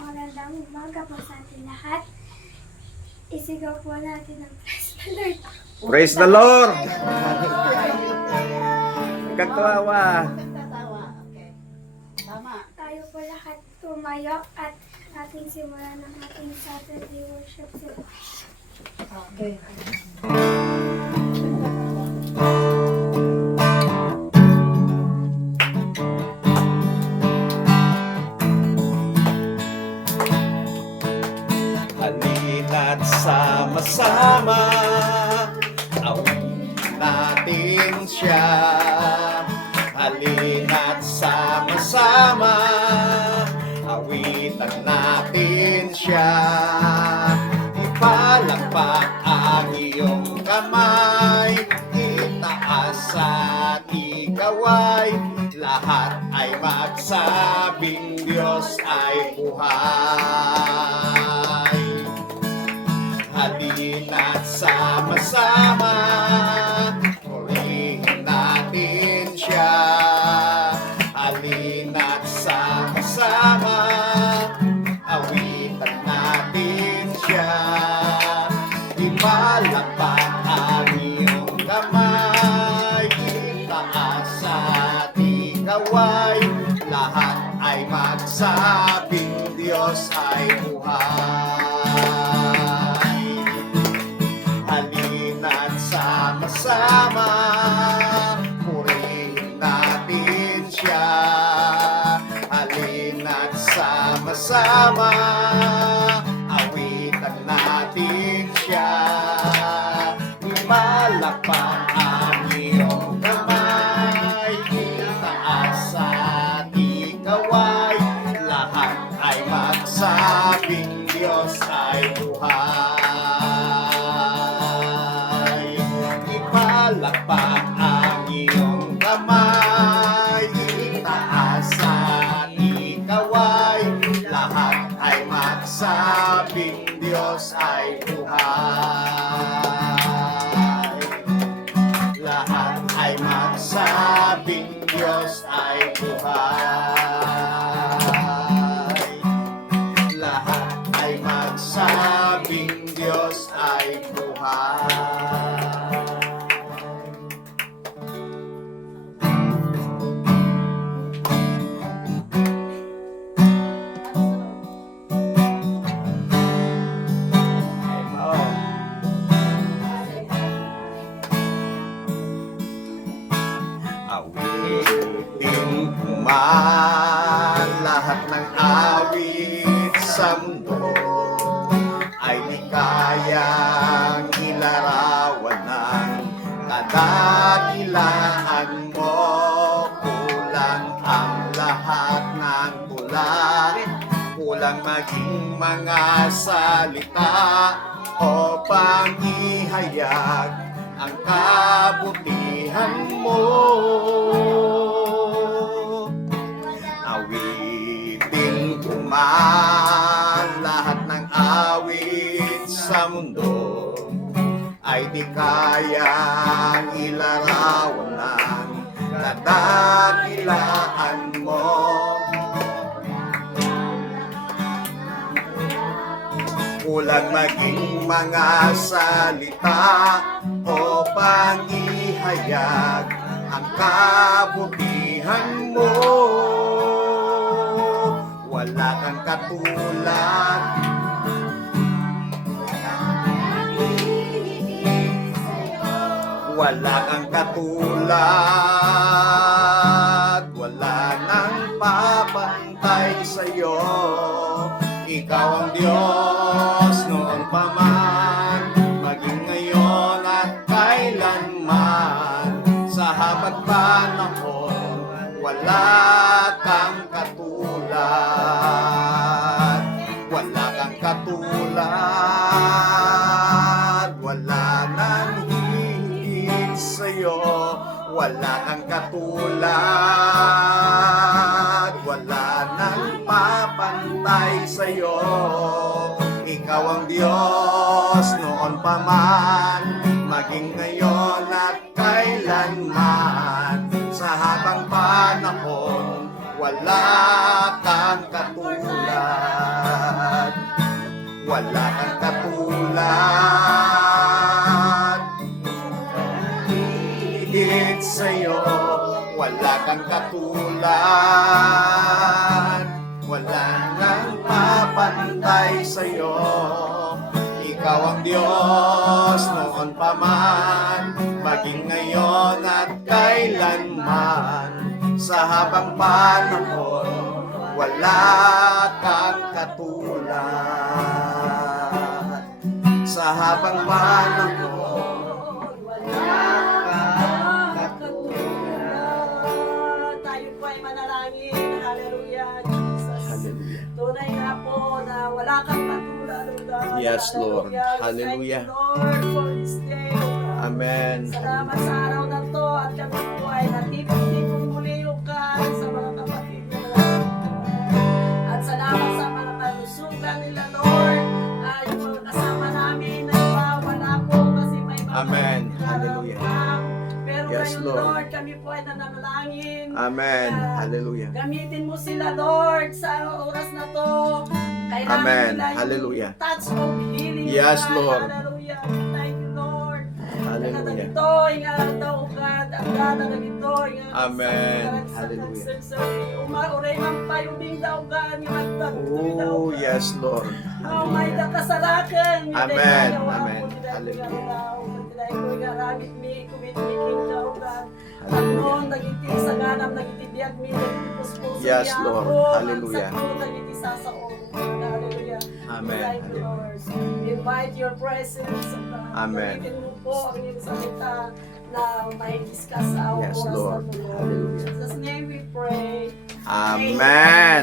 Magandang umaga po sa ating lahat. Isigaw po natin ang Praise the Lord. Praise the Lord! Kagtawa. Nagtatawa. Okay. Tama. Tayo po lahat tumayo at ating simulan ng ating Saturday worship service. Okay. Halina't sama-sama, awin natin siya. Halina't sama-sama, awitan natin siya. Ipalakpak ang iyong kamay, itaas at ikaway, lahat ay magsabing Diyos ay buhay. Halina't sama-sama, purihin natin siya. Halina't sama-sama, awitan natin siya. Ipalakpak ang iyong kamay, itaas at ikaway, lahat ay magsabing Diyos ay buhay. Halina't sama-sama, purihin natin siya. Halina't sama-sama, awitan natin siya. Ipalakpak ang iyong kamay, itaas at ikaway, lahat ay magsabing Diyos ay buhay. Ipalakpak ang iyong kamay, itaas at ikaway, lahat ay magsabing Diyos ay buhay. Lahat ay magsabing Diyos ay buhay. Lahat ay magsabing Diyos ay buhay. Awitin man lahat ng awit sa mundo ay di kayang ilarawan ng kadakilaan mo. Kulang ang lahat ng tula, kulang maging mga salita o pangihayag ang kabutihan mo. Awitin ko man lahat ng awit sa mundo ay di kayang ilarawan ng kadakilaan mo. Kulang maging mga salita o pangihayag ang kabutihan mo. Wala kang katulad, wala kang katulad, wala nang papantay sa'yo. Ikaw ang Diyos noon pa man, maging ngayon at kailanman. Sa habang panahon, wala kang katulad. Wala kang katulad, wala nang higit sa'yo. Wala kang katulad, wala nang papantay sa'yo. Ikaw ang Diyos noon pa man, maging ngayon at kailanman. Sa habang panahon, wala kang katulad. wala nang papantay sa'yo. Ikaw ang Diyos noon pa man, maging ngayon at kailanman. Sa habang panahon, wala kang katulad. Sa habang panahon, wala kang katulad. Tayo po ay manalangin. Hallelujah, Jesus. Hallelujah. Tunay nga po na wala kang katulad, O God. Yes, Lord. Hallelujah. Hallelujah. Thank you, Lord, for this day, O God. Amen. Salamat sa araw na to at kami po ay natipon-tipon muli, O God, sa mga kapatid na lang. At salamat sa mga kalusugan nila, Lord. Yung mga kasama namin na iba, wala po kasi may mga Amen. nararamdam. Hallelujah. Pero Yes, ngayon, Lord. Lord, kami po ay nananalangin. Amen. Hallelujah. Gamitin mo sila, Lord, sa oras na to. Kailangan Amen. nila yung Hallelujah. touch of healing. Yes, God. Lord. Hallelujah. Thank you, Lord. Hallelujah. Ito, ingat daw, God. Ang gana na ito, ingat. Amen. Sa Hallelujah. cancer surgery. Uray man pa yung ding daw, God. Ingat daw. Oh, yes, Lord. Oh, may Hallelujah. nakasalakan. Amen. Amen. Hallelujah. Pagnoon, nagiti sa ganam, nagiti biyag mi, nagiti puspuso Yes, niya. Lord. Ang Hallelujah. sakto, nagiti sasaong. Hallelujah. Amen. Thank you, Lord. Invite your presence. Amen. Gamitin mo po ang iyong salita na may discuss sa Yes, oras Lord. na to, Lord. Hallelujah. In Jesus' name we pray. Amen.